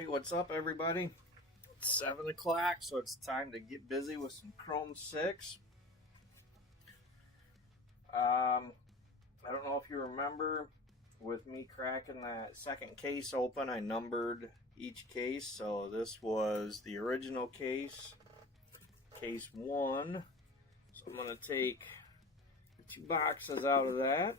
Alright, what's up everybody? It's 7 o'clock, so it's time to get busy with some Chrome 6. I don't know if you remember with me cracking that second case open, I numbered each case. So this was the original case, case 1. So I'm going to take the 2 boxes out of that.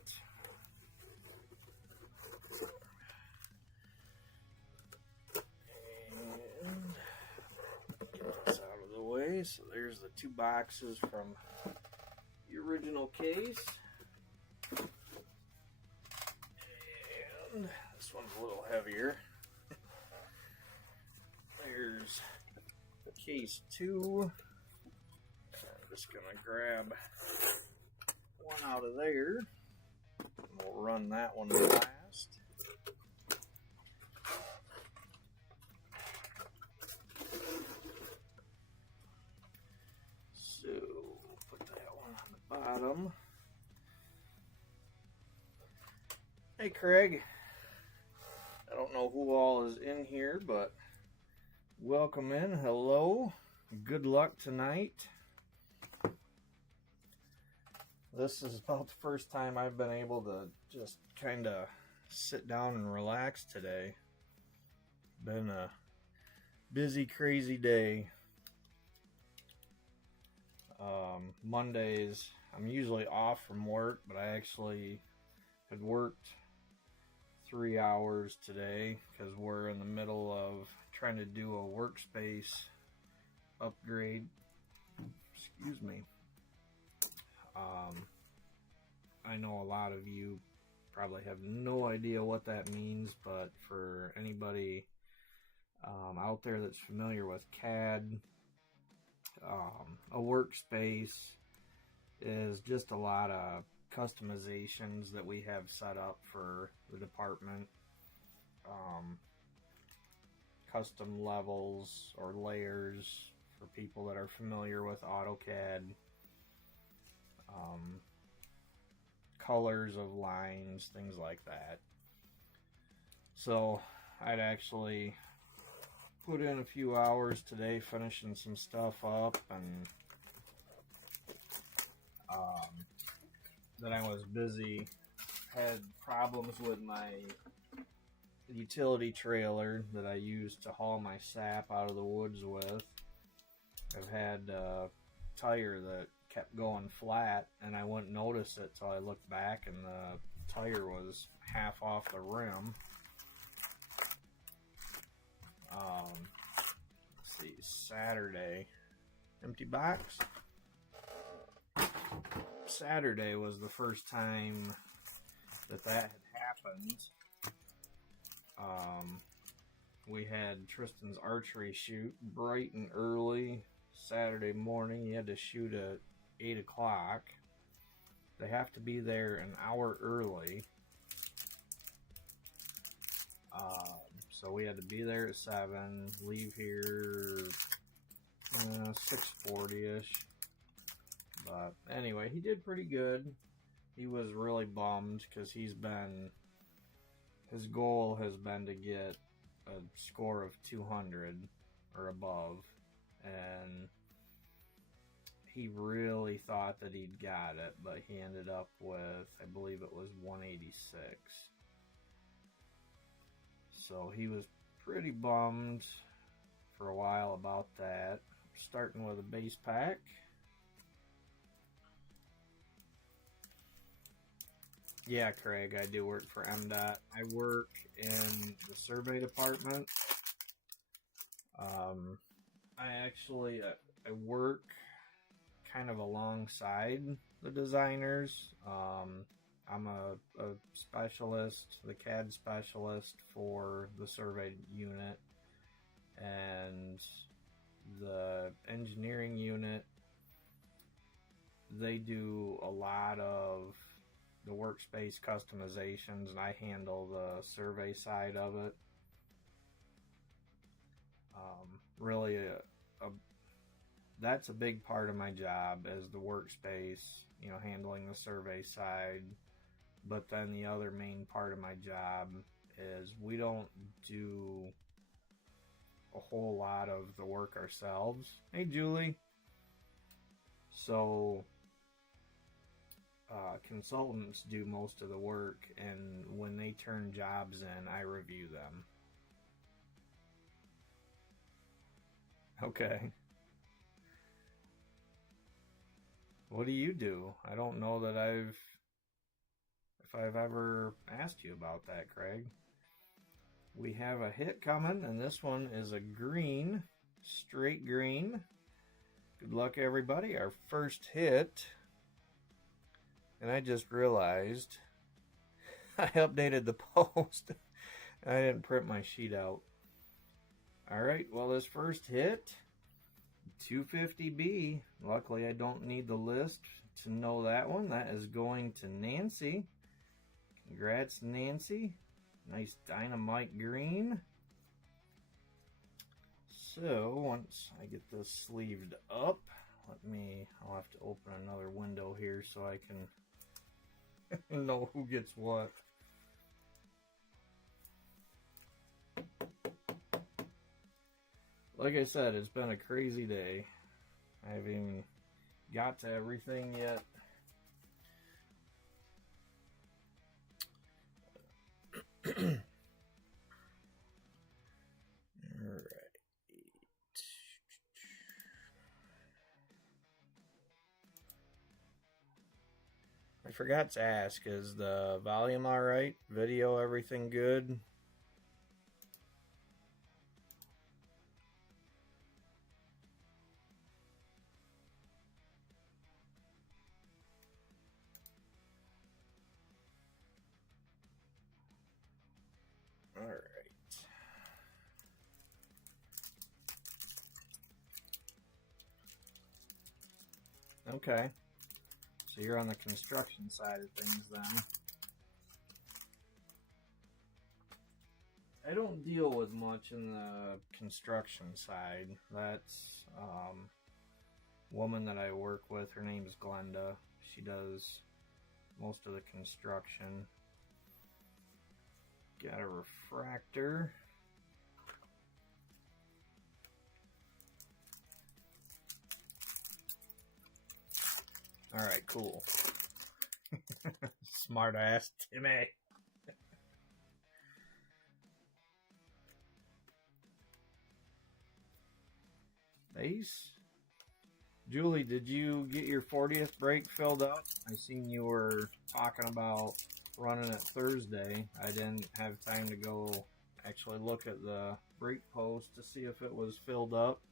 Out of the way. So there's the 2 boxes from the original case, and this one's a little heavier. There's case 2. So I'm just gonna grab one out of there, and we'll run that one last. So put that one on the bottom. Hey Craig, I don't know who all is in here, but welcome in. Hello. Good luck tonight. This is about the first time I've been able to just kind of sit down and relax today. Been a busy, crazy day. Mondays, I'm usually off from work, but I actually had worked 3 hours today because we're in the middle of trying to do a workspace upgrade. Excuse me. I know a lot of you probably have no idea what that means, but for anybody out there that's familiar with CAD, a workspace is just a lot of customizations that we have set up for the department. Custom levels or layers for people that are familiar with AutoCAD. Colors of lines, things like that. So I'd actually put in a few hours today finishing some stuff up, and then I was busy, had problems with my utility trailer that I use to haul my sap out of the woods with. I've had a tire that kept going flat, and I wouldn't notice it till I looked back and the tire was half off the rim. Let's see, Saturday, empty box. Saturday was the first time that had happened. We had Tristan's archery shoot bright and early Saturday morning. He had to shoot at 8 o'clock. They have to be there an hour early. So we had to be there at 7, leave here 6:40ish. But anyway, he did pretty good. He was really bummed because his goal has been to get a score of 200 or above, and he really thought that he'd got it, but he ended up with, I believe it was 186. So he was pretty bummed for a while about that. Starting with a base pack. Yeah, Craig, I do work for MDOT. I work in the survey department. I work kind of alongside the designers. I'm a specialist, the CAD specialist for the survey unit, and the engineering unit, they do a lot of the workspace customizations, and I handle the survey side of it. Really, that's a big part of my job as the workspace, handling the survey side. But then the other main part of my job is we don't do a whole lot of the work ourselves. Hey, Julie. So consultants do most of the work, and when they turn jobs in, I review them. Okay. What do you do? I don't know that if I've ever asked you about that, Craig. We have a hit coming, and this one is a green, straight green. Good luck, everybody. Our first hit. And I just realized I updated the post. I didn't print my sheet out. All right, well, this first hit, 250B. Luckily, I don't need the list to know that one. That is going to Nancy. Congrats, Nancy. Nice dynamite green. So, once I get this sleeved up, I'll have to open another window here so I can know who gets what. Like I said, it's been a crazy day. I haven't even got to everything yet. Alright. I forgot to ask, is the volume alright? Video, everything good? Alright. Okay. So you're on the construction side of things then. I don't deal with much in the construction side. That's woman that I work with. Her name's Glenda. She does most of the construction. Got a refractor. Alright, cool. Smart ass Timmy. Base. Julie, did you get your 40th break filled up? I seen you were talking about running it Thursday. I didn't have time to go actually look at the break post to see if it was filled up.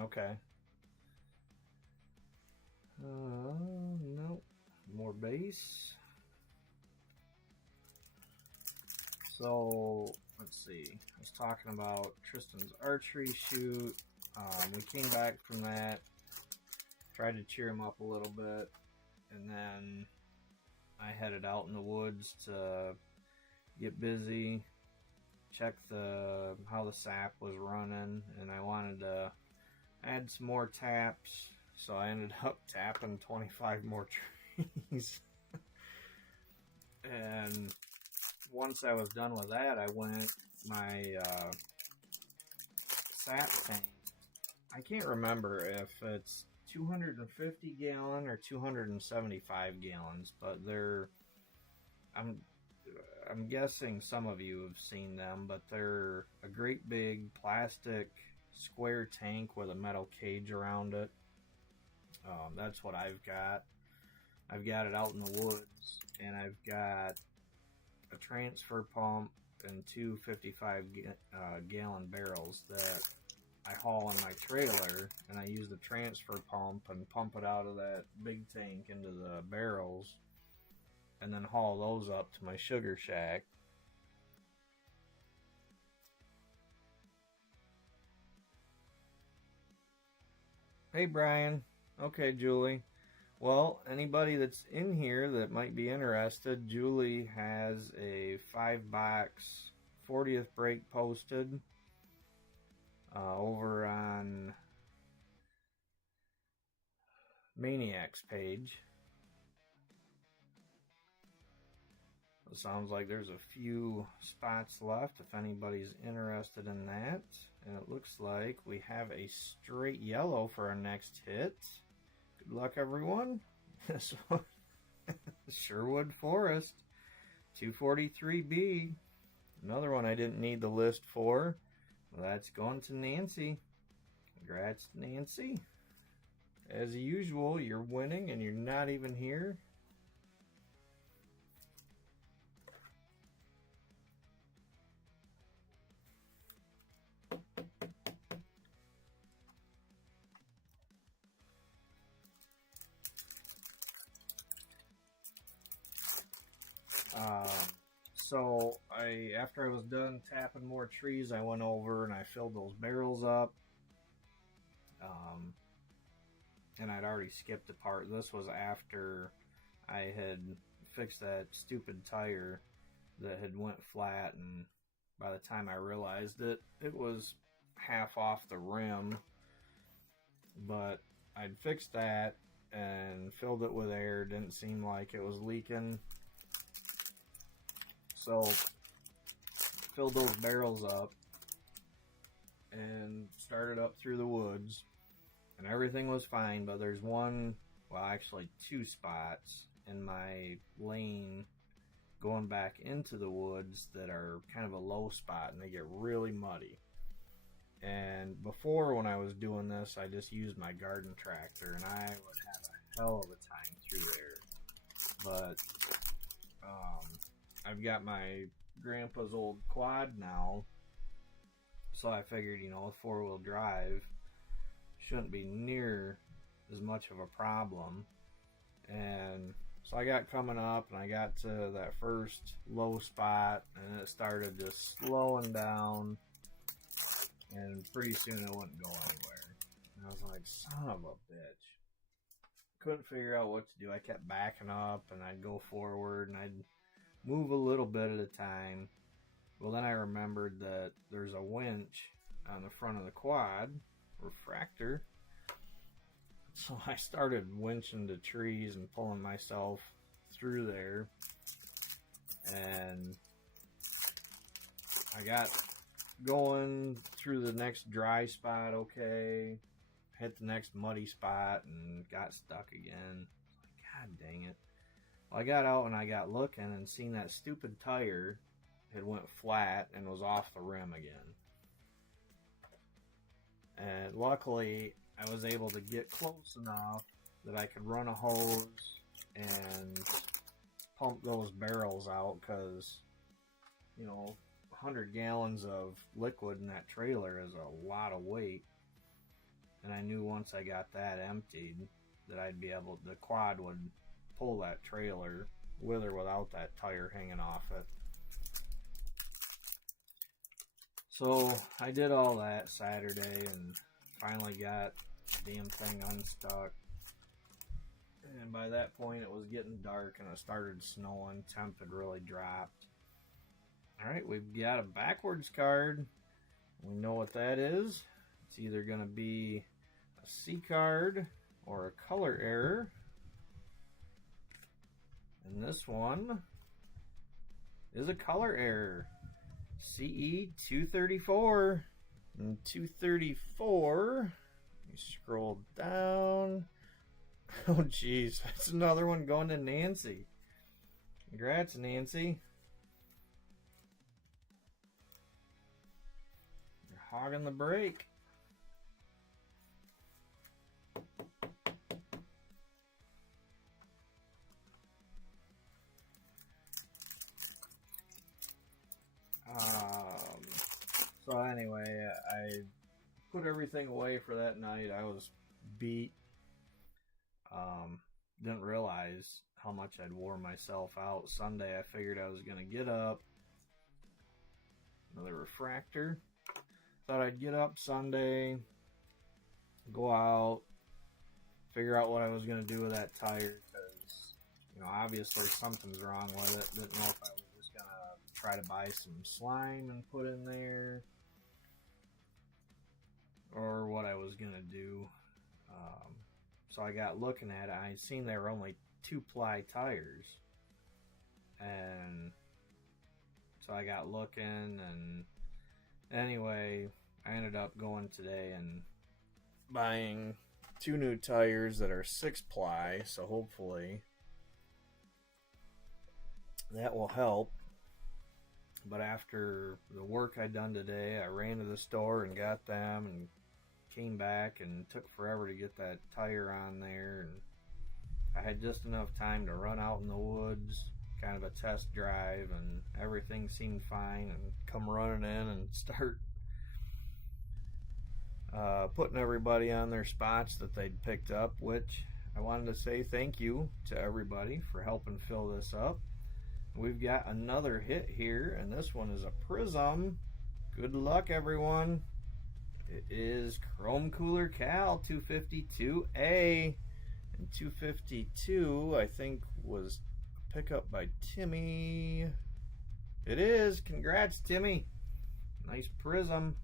Okay. Nope. More base. So, let's see. I was talking about Tristan's archery shoot. We came back from that. Tried to cheer him up a little bit. And then I headed out in the woods to get busy. Check how the sap was running. And I wanted to add some more taps. So I ended up tapping 25 more trees. And once I was done with that, I went my sap tank. I can't remember if it's 250 gallon or 275 gallons, but I'm guessing some of you have seen them, but they're a great big plastic square tank with a metal cage around it. That's what I've got. I've got it out in the woods, and I've got a transfer pump and two 55 gallon barrels that I haul on my trailer, and I use the transfer pump and pump it out of that big tank into the barrels, and then haul those up to my sugar shack. Hey, Brian. Okay, Julie. Well, anybody that's in here that might be interested, Julie has a 5-box 40th break posted over on Maniac's page. It sounds like there's a few spots left if anybody's interested in that. And it looks like we have a straight yellow for our next hit. Good luck, everyone. This one, Sherwood Forest, 243B. Another one I didn't need the list for. Well, that's going to Nancy. Congrats, Nancy. As usual, you're winning and you're not even here. So after I was done tapping more trees, I went over and I filled those barrels up. And I'd already skipped a part. This was after I had fixed that stupid tire that had went flat, and by the time I realized it, it was half off the rim. But I'd fixed that and filled it with air. Didn't seem like it was leaking. So filled those barrels up and started up through the woods, and everything was fine. But there's one, well, actually two spots in my lane going back into the woods that are kind of a low spot, and they get really muddy. And before, when I was doing this, I just used my garden tractor, and I would have a hell of a time through there. But I've got my grandpa's old quad now, so I figured, you know, with four-wheel drive shouldn't be near as much of a problem. And so I got coming up, and I got to that first low spot, and it started just slowing down, and pretty soon it wouldn't go anywhere. And I was like, son of a bitch. Couldn't figure out what to do. I kept backing up, and I'd go forward, and I'd move a little bit at a time. Well, then I remembered that there's a winch on the front of the quad, refractor. So I started winching the trees and pulling myself through there. And I got going through the next dry spot okay. Hit the next muddy spot and got stuck again. God dang it. Well, I got out and I got looking and seen that stupid tire had went flat and was off the rim again. And luckily, I was able to get close enough that I could run a hose and pump those barrels out, because, you know, 100 gallons of liquid in that trailer is a lot of weight. And I knew once I got that emptied that I'd be able, the quad would pull that trailer with or without that tire hanging off it. So I did all that Saturday and finally got the damn thing unstuck. And by that point it was getting dark and it started snowing. Temp had really dropped. Alright, we've got a backwards card. We know what that is. It's either going to be a C card or a color error. And this one is a color error. CE 234 and 234. You scroll down. Oh geez, that's another one going to Nancy. Congrats, Nancy. You're hogging the break. So anyway, I put everything away for that night. I was beat. Didn't realize how much I'd wore myself out. Sunday, I figured I was going to get up. Another refractor. Thought I'd get up Sunday, go out, figure out what I was going to do with that tire, because, you know, obviously something's wrong with it. Didn't know if I was just going to try to buy some slime and put in there, or what I was going to do. So I got looking at it. I seen there were only 2-ply tires. And so I got looking, and anyway, I ended up going today and buying 2 new tires that are 6-ply, so hopefully that will help. But after the work I done today, I ran to the store and got them and came back, and it took forever to get that tire on there, and I had just enough time to run out in the woods, kind of a test drive, and everything seemed fine, and come running in and start putting everybody on their spots that they'd picked up, which I wanted to say thank you to everybody for helping fill this up. We've got another hit here, and this one is a Prism. Good luck, everyone. It is Chrome Cooler Cal 252A. And 252, I think, was a pickup by Timmy. It is. Congrats, Timmy. Nice Prism.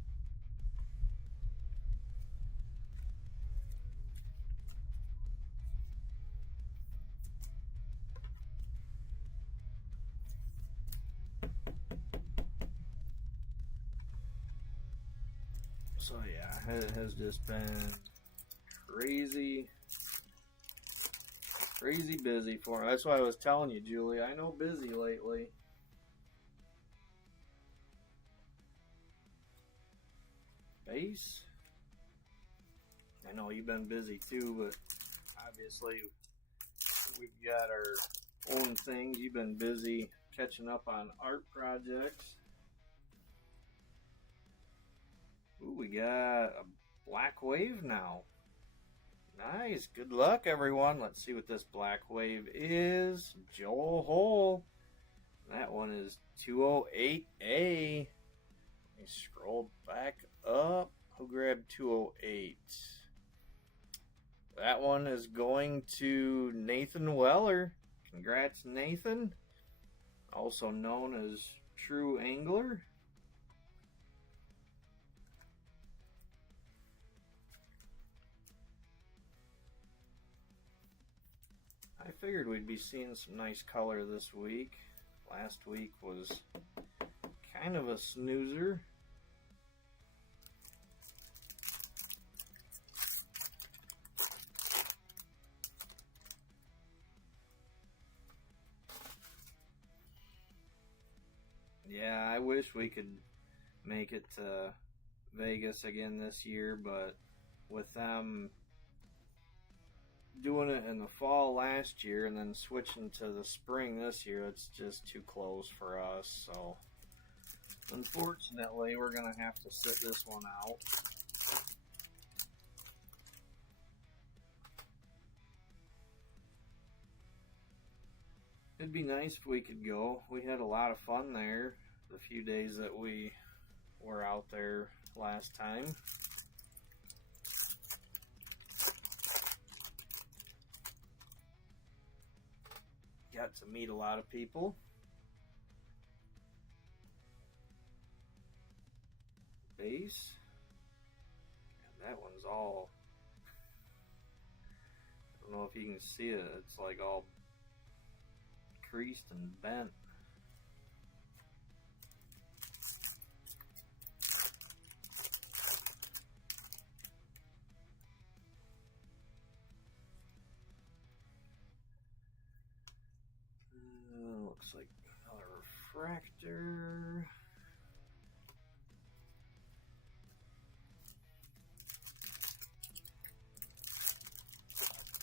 So yeah, it has just been crazy busy for me. That's why I was telling you, Julie. I know busy lately. Base. I know you've been busy too, but obviously we've got our own things. You've been busy catching up on art projects. Ooh, we got a black wave now. Nice. Good luck, everyone. Let's see what this black wave is. Joel Hole. That one is 208A. Let me scroll back up. Who grabbed 208? That one is going to Nathan Weller. Congrats, Nathan. Also known as True Angler. I figured we'd be seeing some nice color this week. Last week was kind of a snoozer. Yeah, I wish we could make it to Vegas again this year, but with them doing it in the fall last year and then switching to the spring this year, it's just too close for us. So unfortunately, we're gonna have to sit this one out. It'd be nice if we could go. We had a lot of fun there the few days that we were out there last time. Got to meet a lot of people. Base. And that one's all, I don't know if you can see it, it's like all creased and bent. Looks like another refractor.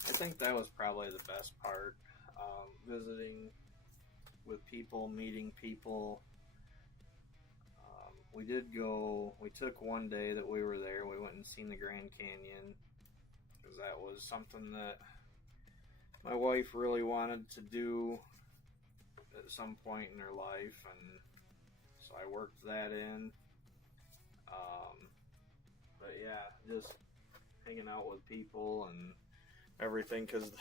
I think that was probably the best part. Visiting with people, meeting people. We took one day that we were there, we went and seen the Grand Canyon, because that was something that my wife really wanted to do at some point in her life, and so I worked that in. But yeah, just hanging out with people and everything, because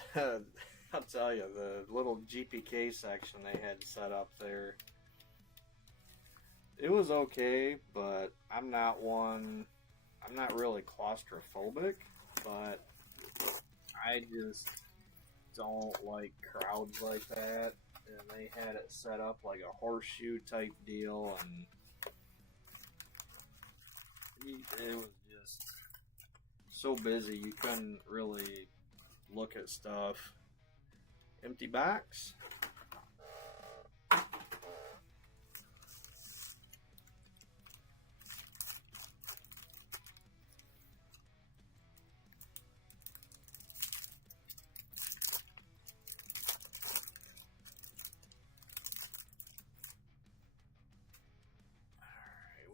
I'll tell you, the little GPK section they had set up there, it was okay, but I'm not really claustrophobic, but I just don't like crowds like that. and they had it set up like a horseshoe type deal, and it was just so busy you couldn't really look at stuff. Empty box.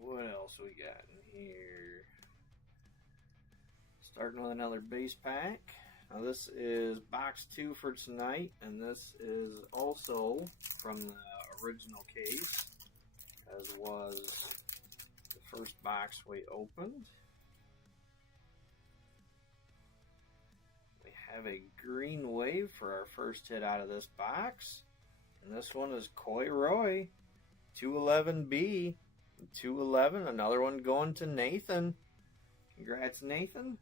What else we got in here? Starting with another base pack. Now this is box 2 for tonight, and this is also from the original case, as was the first box we opened. We have a green wave for our first hit out of this box, and this one is Coy Roy, 211B. 211, another one going to Nathan. Congrats, Nathan.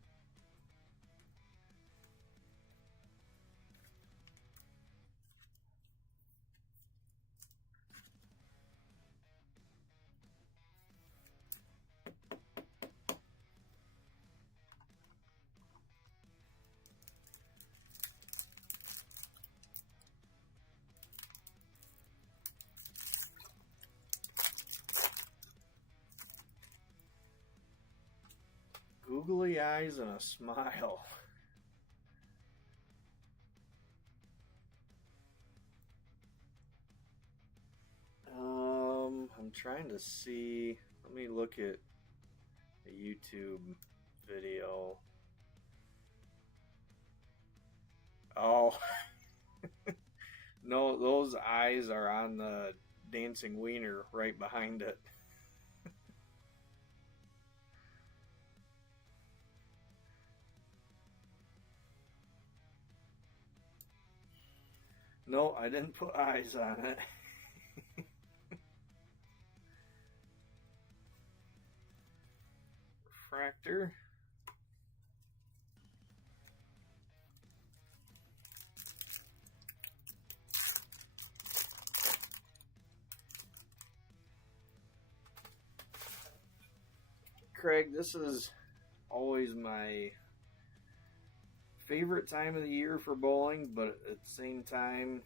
Googly eyes and a smile. I'm trying to see. Let me look at a YouTube video. Oh. No, those eyes are on the dancing wiener right behind it. No, I didn't put eyes on it. Refractor. Craig, this is always my favorite time of the year for bowling, but at the same time,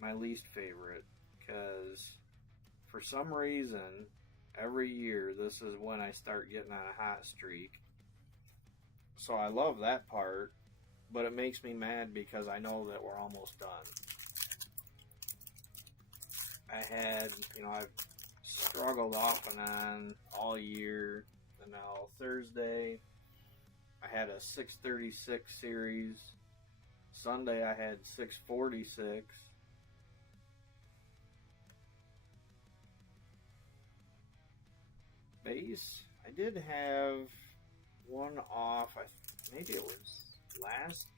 my least favorite, because for some reason, every year, this is when I start getting on a hot streak. So I love that part, but it makes me mad because I know that we're almost done. I've struggled off and on all year, and now Thursday, I had a 636 series. Sunday, I had 646. Base, I did have one off. Maybe it was last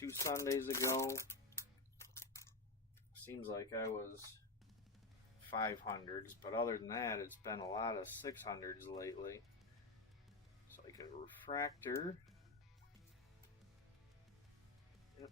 2 Sundays ago. Seems like I was 500s, but other than that, it's been a lot of 600s lately. So like a refractor. Yep.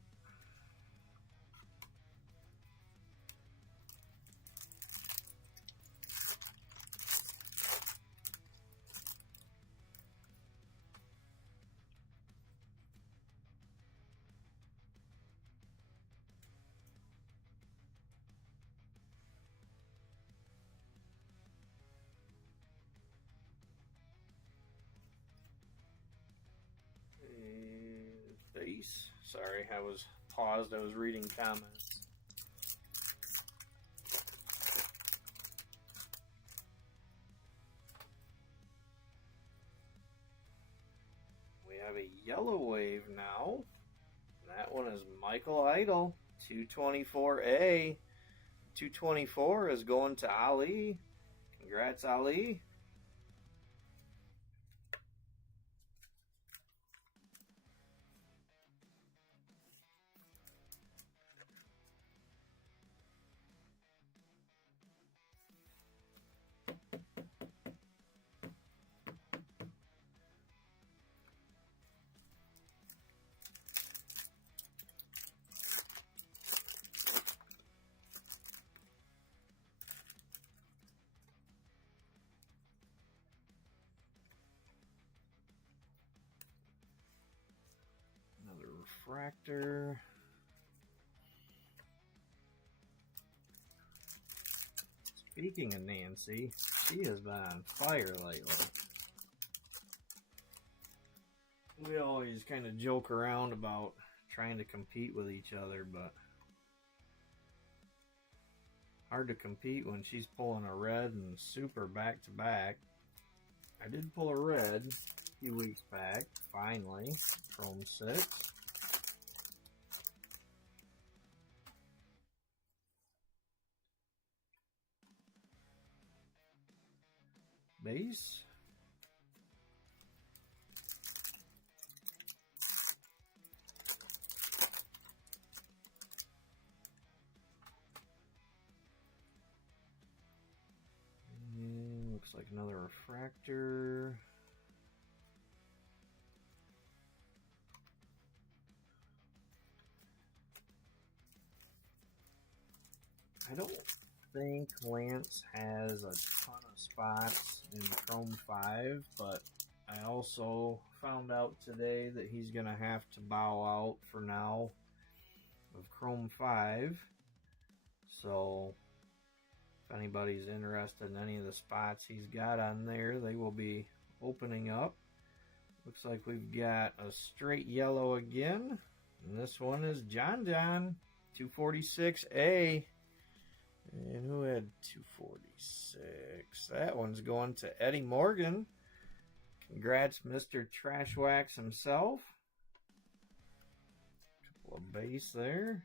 Base. Sorry, I was paused. I was reading comments. We have a yellow wave now. That one is Michael Idle, 224A. 224 is going to Ali. Congrats, Ali. refractor. Speaking of Nancy, she has been on fire lately. We always kind of joke around about trying to compete with each other, but hard to compete when she's pulling a red and super back to back. I did pull a red a few weeks back, finally, Chrome 6. Base. And looks like another refractor. I don't think Lance has a ton of spots in Chrome 5, but I also found out today that he's going to have to bow out for now of Chrome 5. So if anybody's interested in any of the spots he's got on there, they will be opening up. Looks like we've got a straight yellow again, and this one is John 246A. And who had 246? That one's going to Eddie Morgan. Congrats, Mr. Trash Wax himself. Couple of base there.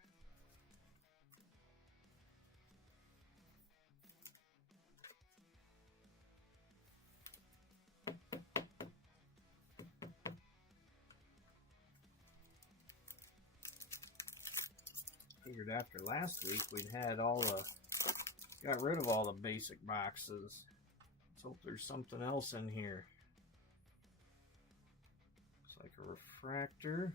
Figured after last week we'd had all the got rid of all the basic boxes. Let's hope there's something else in here. Looks like a refractor.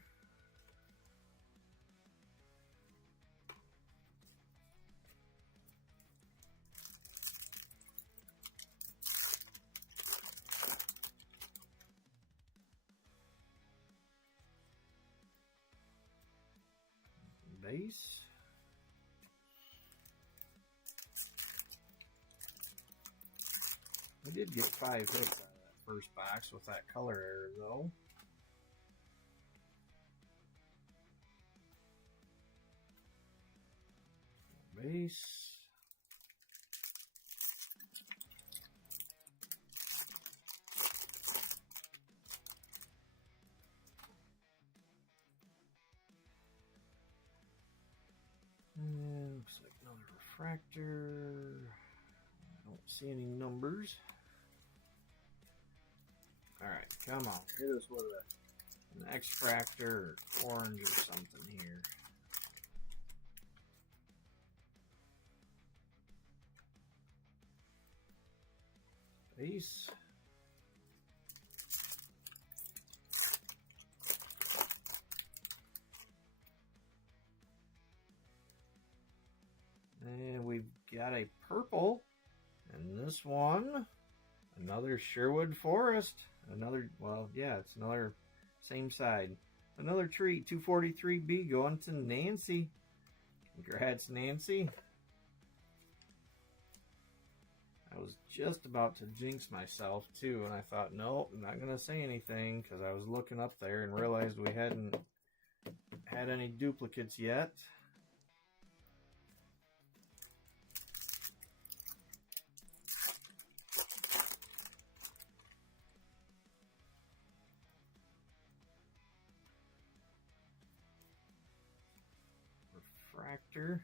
Base. We did get 5 hits out of that first box with that color error, though. Base. And looks like another refractor. I don't see any numbers. Alright, come on. Hit us with an X-fractor or orange or something here. Base. And we've got a purple. And this one, another Sherwood Forest. Another, well, yeah, it's another same side. Another treat, 243B going to Nancy. Congrats, Nancy. I was just about to jinx myself, too, and I thought, no, I'm not going to say anything, because I was looking up there and realized we hadn't had any duplicates yet. Refractor.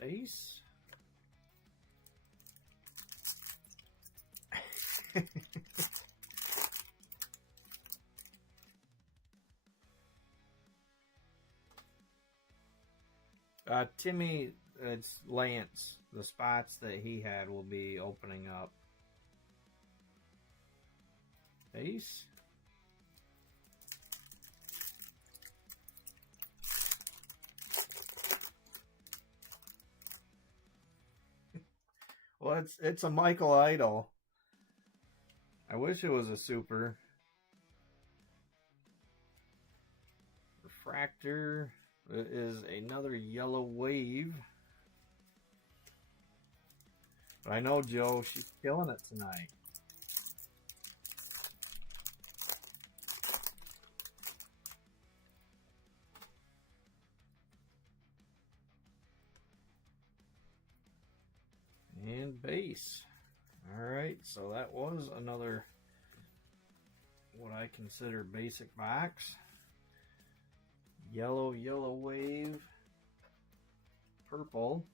Base. Timmy, it's Lance. The spots that he had will be opening up. Base. Well, it's a Michael Idol. I wish it was a super. Refractor is another yellow wave. But I know Joe, she's killing it tonight. And base. Alright, so that was another what I consider basic box. Yellow wave, purple,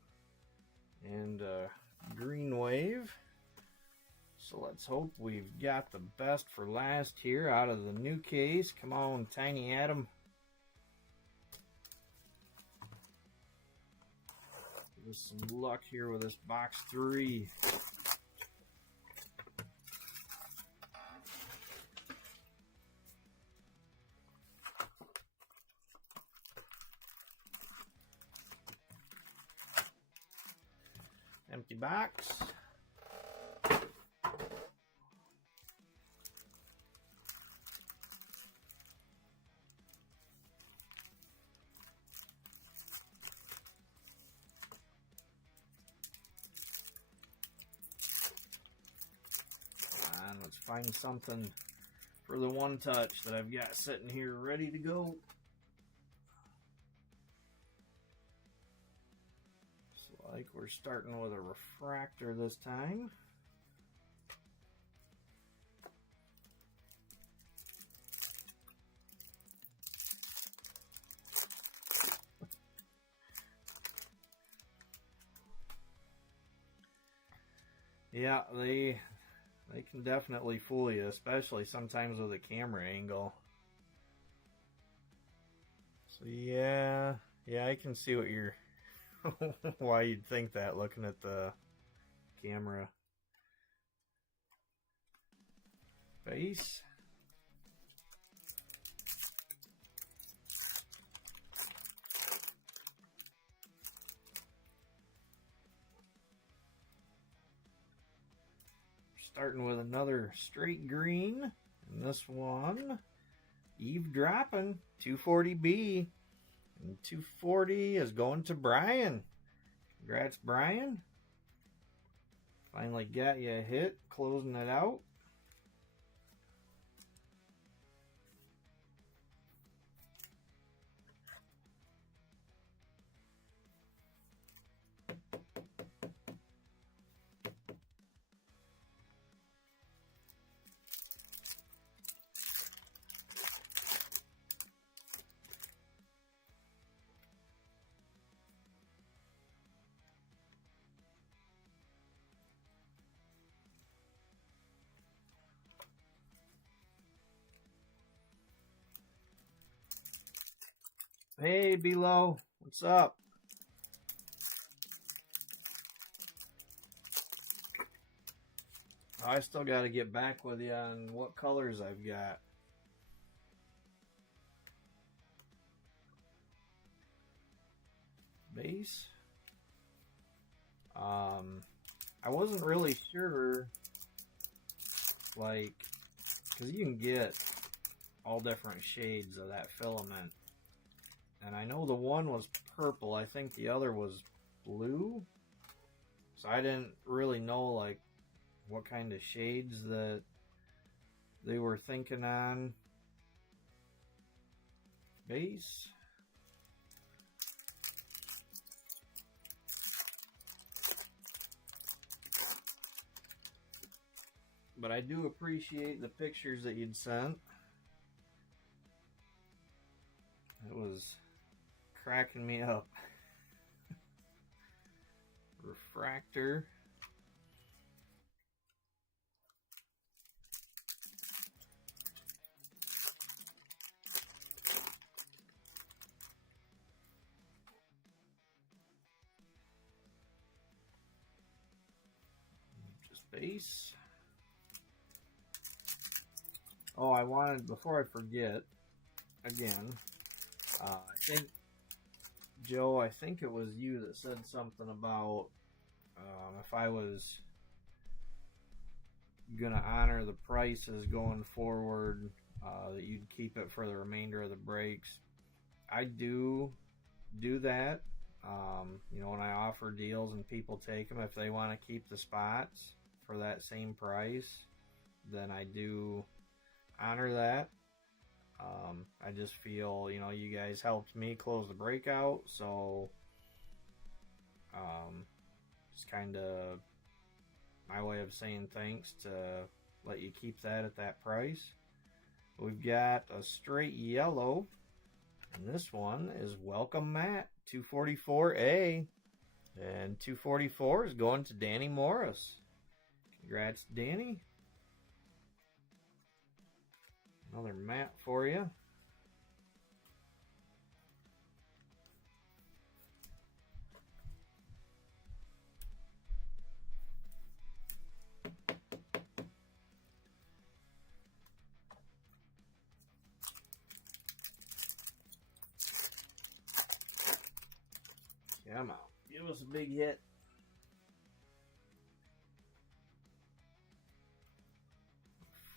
and green wave. So let's hope we've got the best for last here out of the new case. Come on, Tiny Adam. Give us some luck here with this box 3. Empty box. And let's find something for the one touch that I've got sitting here ready to go. Like we're starting with a refractor this time. Yeah, they can definitely fool you, especially sometimes with a camera angle. So yeah, I can see what you're why you'd think that looking at the camera. Base. Starting with another straight green. And this one, eavesdropping, 240B. And 240 is going to Brian. Congrats, Brian. Finally got you a hit, closing it out. Hey, Below, what's up? I still got to get back with you on what colors I've got. Base. I wasn't really sure, like, because you can get all different shades of that filament. And I know the one was purple. I think the other was blue. So I didn't really know, like, what kind of shades that they were thinking on. Base. But I do appreciate the pictures that you'd sent. It was cracking me up. Refractor. Just base. Oh, I wanted, before I forget, again, I think, Joe, I think it was you that said something about if I was gonna honor the prices going forward, that you'd keep it for the remainder of the breaks. I do that. When I offer deals and people take them, if they want to keep the spots for that same price, then I do honor that. I just feel, you guys helped me close the breakout, so it's kind of my way of saying thanks to let you keep that at that price. We've got a straight yellow, and this one is Welcome Matt, 244A, and 244 is going to Danny Morris. Congrats, Danny. Another Matt for you. Come on, give us a big hit.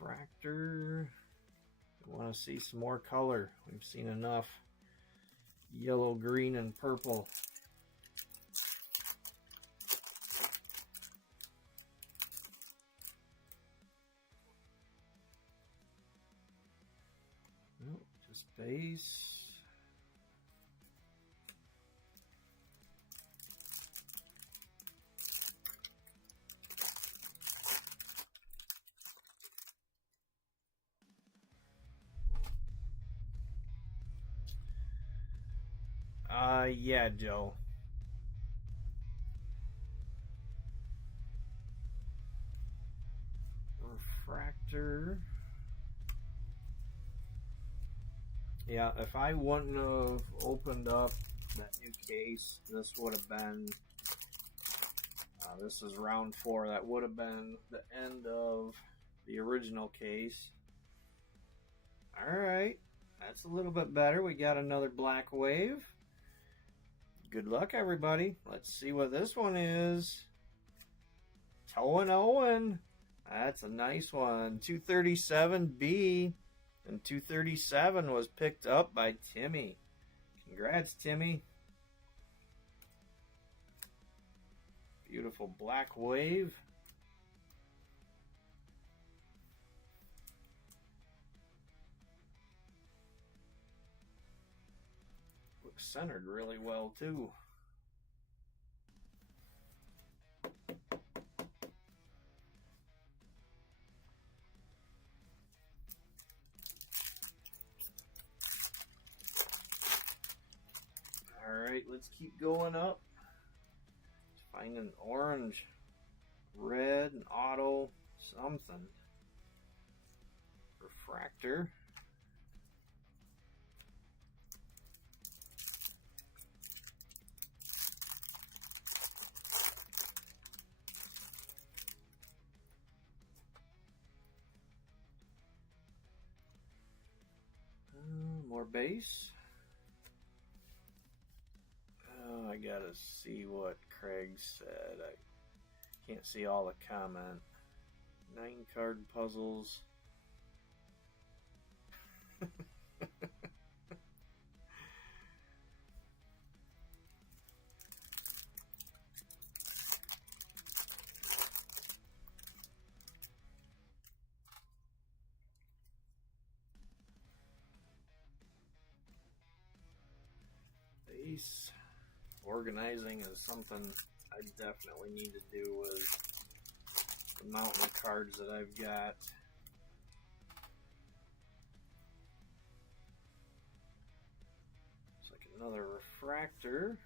Fractor. We want to see some more color. We've seen enough yellow, green, and purple. Nope, just base. Yeah, Joe. Refractor. Yeah, if I wouldn't have opened up that new case, this would have been, this is round 4, that would have been the end of the original case. Alright, that's a little bit better. We got another black wave. Good luck, everybody. Let's see what this one is. Toe and Owen. That's a nice one. 237B. And 237 was picked up by Timmy. Congrats, Timmy. Beautiful black wave. Looks centered really well, too. Alright, let's keep going up. Find an orange, red, an auto, something. Refractor. More base. Oh, I gotta see what Craig said. I can't see all the comment. 9 card puzzles. Base. Organizing is something I definitely need to do with the mountain of cards that I've got. It's like another refractor.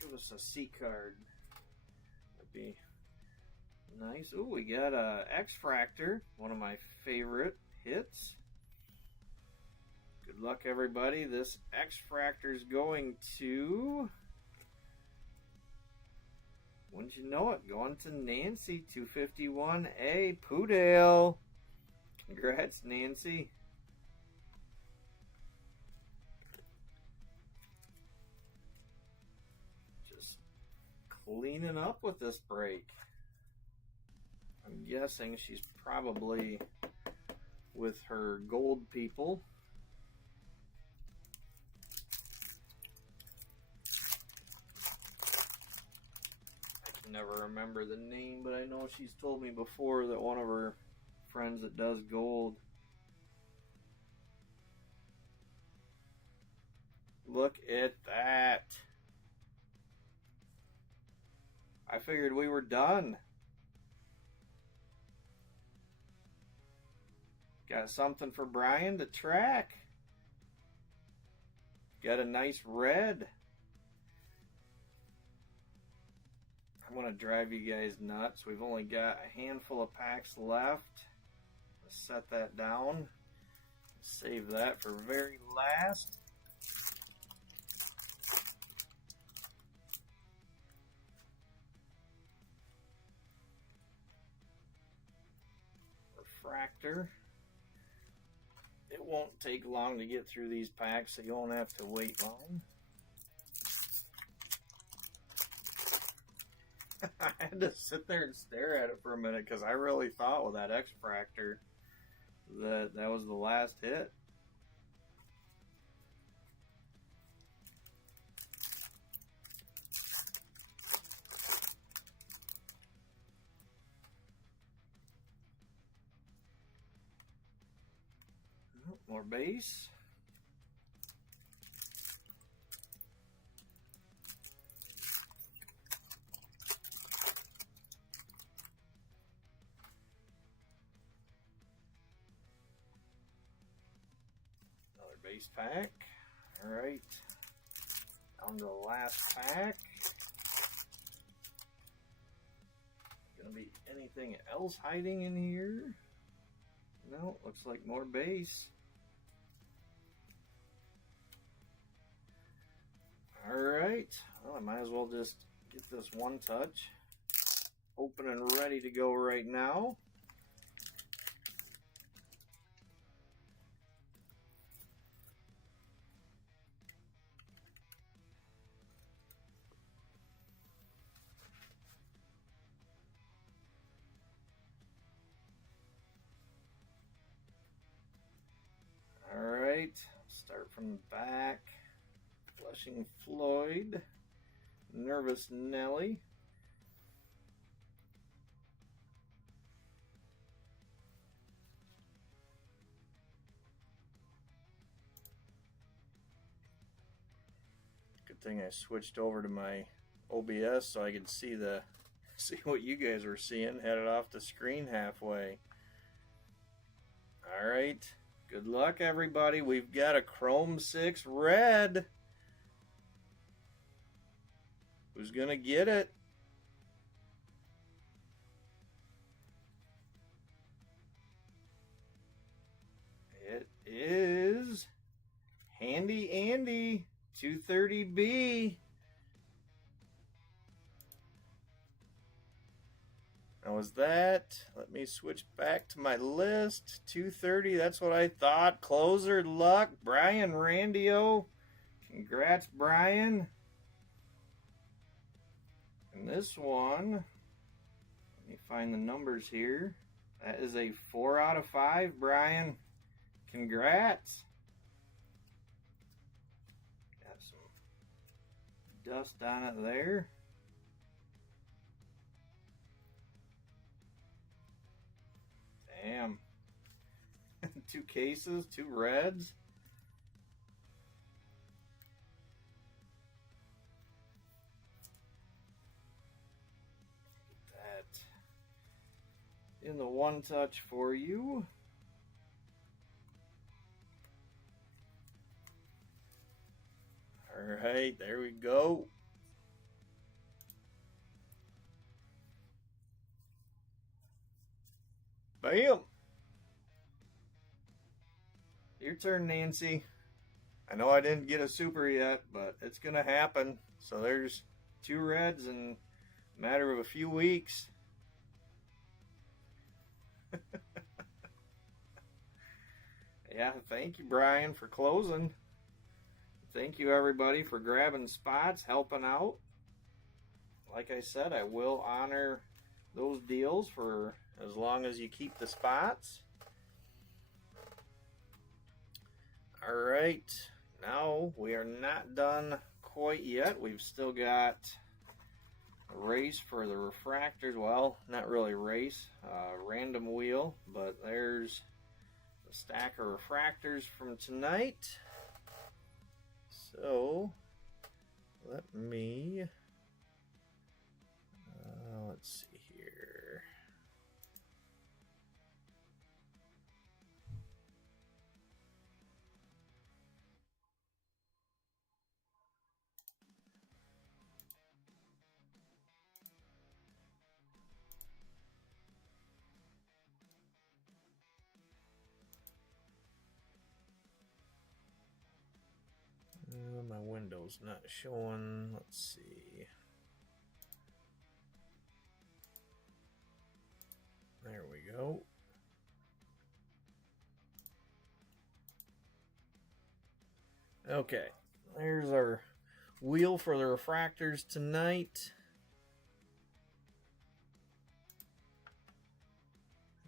Give us a C card. Be nice. Ooh, we got a X-Fractor, one of my favorite hits. Good luck, everybody. This X-Fractor is going to Wouldn't you know it? Going to Nancy, 251A, Poodale. Congrats, Nancy. Just cleaning up with this break. I'm guessing she's probably with her gold people. Never remember the name, but I know she's told me before that one of her friends that does gold. Look at that. I figured we were done. Got something for Brian to track. Got a nice red. I'm going to drive you guys nuts. We've only got a handful of packs left. Let's set that down. Save that for very last. Refractor. It won't take long to get through these packs, so you won't have to wait long. I had to sit there and stare at it for a minute because I really thought with that X-Fractor that was the last hit. More base. Another base pack. All right. Down to the last pack. Gonna be anything else hiding in here? No, looks like more base. Alright, well, I might as well just get this one touch open and ready to go right now. Alright, start from the back. Flushing Floyd, Nervous Nelly, good thing I switched over to my OBS so I could see what you guys were seeing. Had it off the screen halfway. All right, good luck everybody. We've got a Chrome 6 red. Who's gonna get it? It is Handy Andy, 230B. Now was that? Let me switch back to my list. 230, that's what I thought. Closer luck, Brian Randio. Congrats, Brian. And this one, let me find the numbers here. That is a 4 out of 5, Brian. Congrats. Got some dust on it there. Damn. 2 cases, 2 reds. In the one touch for you. All right, there we go. Bam. Your turn, Nancy. I know I didn't get a super yet, but it's gonna happen. So there's 2 reds and Matter of a few weeks. Yeah, thank you, Brian, for closing. Thank you, everybody, for grabbing spots, helping out. Like I said, I will honor those deals for as long as you keep the spots. All right, now we are not done quite yet. We've still got a race for the refractors. Well, not really race, random wheel, but there's a stack of refractors from tonight. So let me, let's see here. My window's not showing. Let's see. There we go. Okay, there's our wheel for the refractors tonight.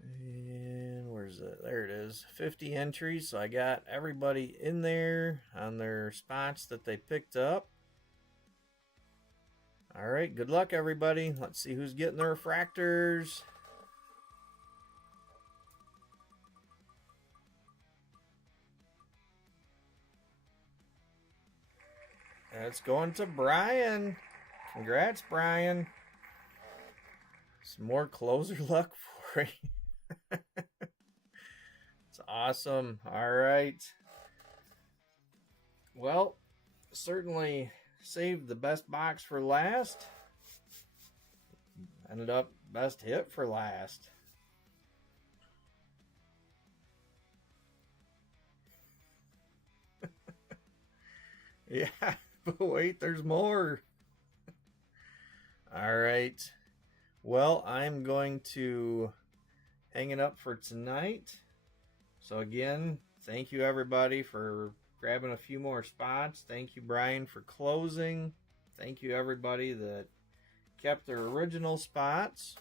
And where's it? There it is. 50 entries. So I got everybody in there on their spots that they picked up. All right, good luck, everybody. Let's see who's getting the refractors. That's going to Brian. Congrats, Brian. Some more closer luck for you. It's awesome. All right. Well, certainly saved the best box for last. Ended up best hit for last. Yeah, but wait, there's more. All right. Well, I'm going to hang it up for tonight. So again, thank you everybody for grabbing a few more spots. Thank you, Brian, for closing. Thank you everybody that kept their original spots.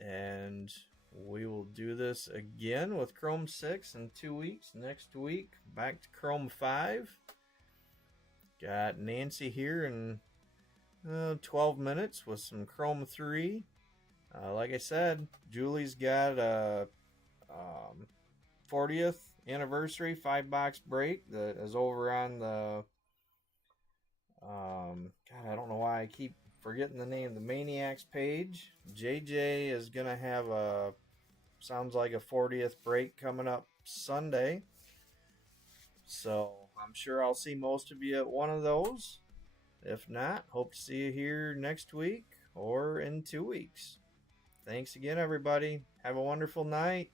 And we will do this again with Chrome 6 in 2 weeks. Next week, back to Chrome 5. Got Nancy here in 12 minutes with some Chrome 3. Like I said, Julie's got a 40th anniversary 5-box break that is over on the God, I don't know why I keep forgetting the name, the Maniacs page. JJ is gonna have a, sounds like a 40th break coming up Sunday, so I'm sure I'll see most of you at one of those. If not, hope to see you here next week or in 2 weeks. Thanks again, everybody. Have a wonderful night.